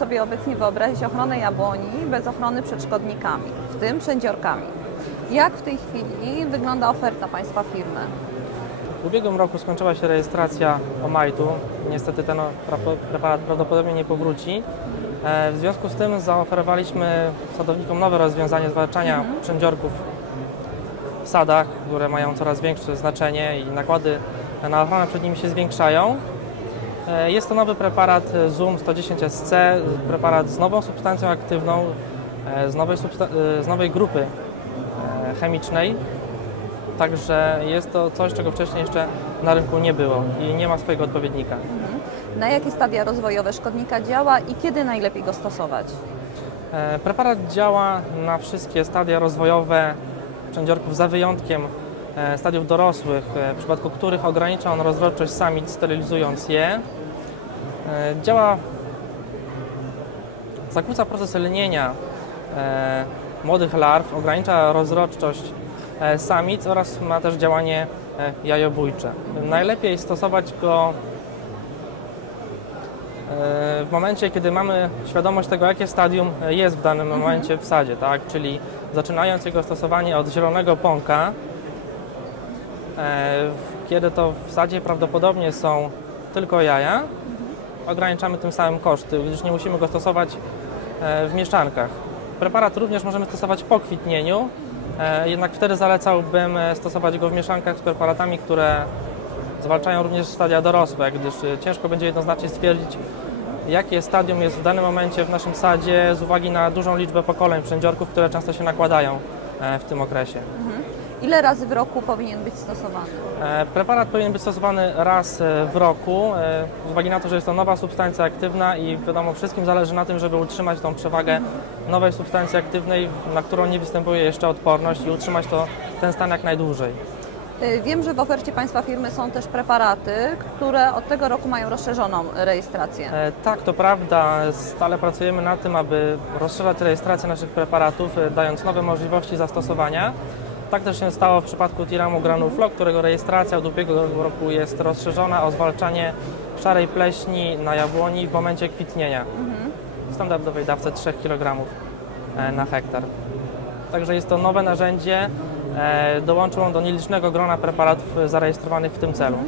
sobie obecnie wyobrazić ochronę jabłoni bez ochrony przed szkodnikami, w tym przędziorkami. Jak w tej chwili wygląda oferta Państwa firmy? W ubiegłym roku skończyła się rejestracja omajtu. Niestety ten preparat prawdopodobnie nie powróci. E, W związku z tym zaoferowaliśmy sadownikom nowe rozwiązanie zwalczania przędziorków w sadach, które mają coraz większe znaczenie i nakłady na ochronę przed nimi się zwiększają. E, Jest to nowy preparat Zoom 110 SC, preparat z nową substancją aktywną, e, z nowej, e, z nowej grupy chemicznej. Także jest to coś, czego wcześniej jeszcze na rynku nie było i nie ma swojego odpowiednika. Na jakie stadia rozwojowe szkodnika działa i kiedy najlepiej go stosować? Preparat działa na wszystkie stadia rozwojowe przędziorków, za wyjątkiem stadiów dorosłych, e, w przypadku których ogranicza on rozrodczość samic, sterylizując je. E, Działa, zakłóca proces lnienia e, młodych larw, ogranicza rozrodczość e, samic oraz ma też działanie e, jajobójcze. Najlepiej stosować go E, w momencie, kiedy mamy świadomość tego, jakie stadium jest w danym momencie w sadzie, tak? czyli zaczynając jego stosowanie od zielonego pąka, e, kiedy to w sadzie prawdopodobnie są tylko jaja, ograniczamy tym samym koszty, gdyż nie musimy go stosować e, w mieszankach. Preparat również możemy stosować po kwitnieniu, e, jednak wtedy zalecałbym e, stosować go w mieszankach z preparatami, które zwalczają również stadia dorosłe, gdyż e, ciężko będzie jednoznacznie stwierdzić, jakie stadium jest w danym momencie w naszym sadzie z uwagi na dużą liczbę pokoleń przędziorków, które często się nakładają e, w tym okresie. Ile razy w roku powinien być stosowany? E, Preparat powinien być stosowany raz e, w roku, e, z uwagi na to, że jest to nowa substancja aktywna i wiadomo, wszystkim zależy na tym, żeby utrzymać tą przewagę nowej substancji aktywnej, na którą nie występuje jeszcze odporność i utrzymać to, ten stan jak najdłużej. Wiem, że w ofercie Państwa firmy są też preparaty, które od tego roku mają rozszerzoną rejestrację. Tak, to prawda. Stale pracujemy nad tym, aby rozszerzać rejestrację naszych preparatów, dając nowe możliwości zastosowania. Tak też się stało w przypadku Tiramu Granuflo, którego rejestracja od ubiegłego roku jest rozszerzona o zwalczanie szarej pleśni na jabłoni w momencie kwitnienia. W standardowej dawce 3 kg e, na hektar. Także jest to nowe narzędzie. e, Dołączył do nielicznego grona preparatów zarejestrowanych w tym celu.